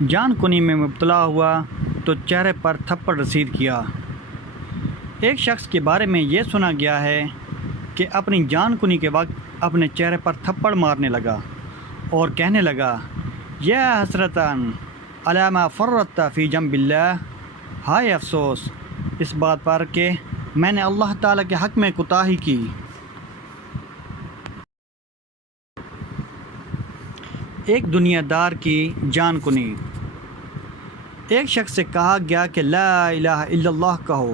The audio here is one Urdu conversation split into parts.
جان کنی میں مبتلا ہوا تو چہرے پر تھپڑ رسید کیا۔ ایک شخص کے بارے میں یہ سنا گیا ہے کہ اپنی جان کنی کے وقت اپنے چہرے پر تھپڑ مارنے لگا اور کہنے لگا، یا حسرتاً علی ما فرطت فی جنب اللہ، ہائے افسوس اس بات پر کہ میں نے اللہ تعالیٰ کے حق میں کوتاہی کی۔ ایک دنیا دار کی جان کنی۔ ایک شخص سے کہا گیا کہ لا الہ الا اللہ کہو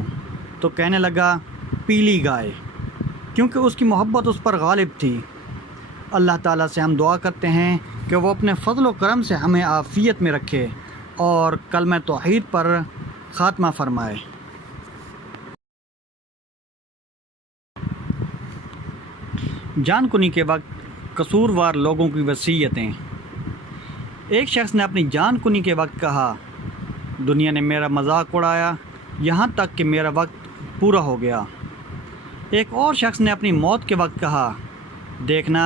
تو کہنے لگا پیلی گائے، کیونکہ اس کی محبت اس پر غالب تھی۔ اللہ تعالیٰ سے ہم دعا کرتے ہیں کہ وہ اپنے فضل و کرم سے ہمیں عافیت میں رکھے اور کلمہ توحید پر خاتمہ فرمائے۔ جان کنی کے وقت قصوروار لوگوں کی وصیتیں۔ ایک شخص نے اپنی جان کنی کے وقت کہا، دنیا نے میرا مذاق اڑایا یہاں تک کہ میرا وقت پورا ہو گیا۔ ایک اور شخص نے اپنی موت کے وقت کہا، دیکھنا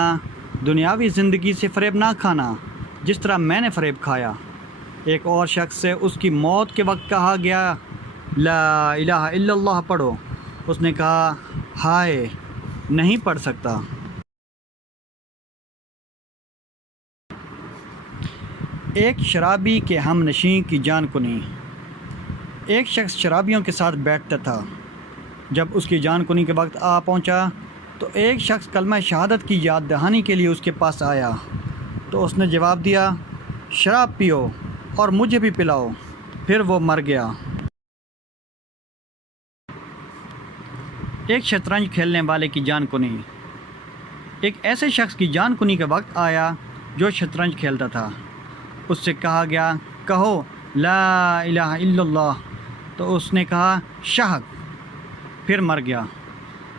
دنیاوی زندگی سے فریب نہ کھانا جس طرح میں نے فریب کھایا۔ ایک اور شخص سے اس کی موت کے وقت کہا گیا، لا الہ الا اللہ پڑھو، اس نے کہا، ہائے نہیں پڑھ سکتا۔ ایک شرابی کے ہم نشیں کی جان کنی۔ ایک شخص شرابیوں کے ساتھ بیٹھتا تھا۔ جب اس کی جان کنی کے وقت آ پہنچا تو ایک شخص کلمہ شہادت کی یاد دہانی کے لیے اس کے پاس آیا تو اس نے جواب دیا، شراب پیو اور مجھے بھی پلاؤ، پھر وہ مر گیا۔ ایک شطرنج کھیلنے والے کی جان کنی۔ ایک ایسے شخص کی جان کنی کا وقت آیا جو شطرنج کھیلتا تھا۔ اس سے کہا گیا، کہو لا الہ الا اللہ، تو اس نے کہا شحق، پھر مر گیا۔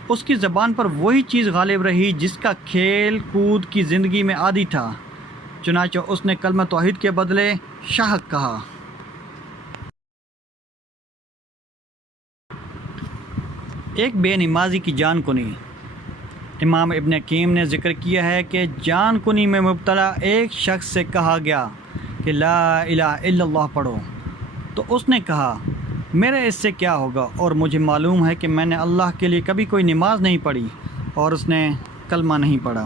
اس کی زبان پر وہی چیز غالب رہی جس کا کھیل کود کی زندگی میں عادی تھا، چنانچہ اس نے کلمہ توحید کے بدلے شحق کہا۔ ایک بے نمازی کی جان کنی۔ امام ابن حکیم نے ذکر کیا ہے کہ جان کنی میں مبتلا ایک شخص سے کہا گیا کہ لا الہ الا اللہ پڑھو، تو اس نے کہا، میرے اس سے کیا ہوگا، اور مجھے معلوم ہے کہ میں نے اللہ کے لیے کبھی کوئی نماز نہیں پڑھی، اور اس نے کلمہ نہیں پڑھا۔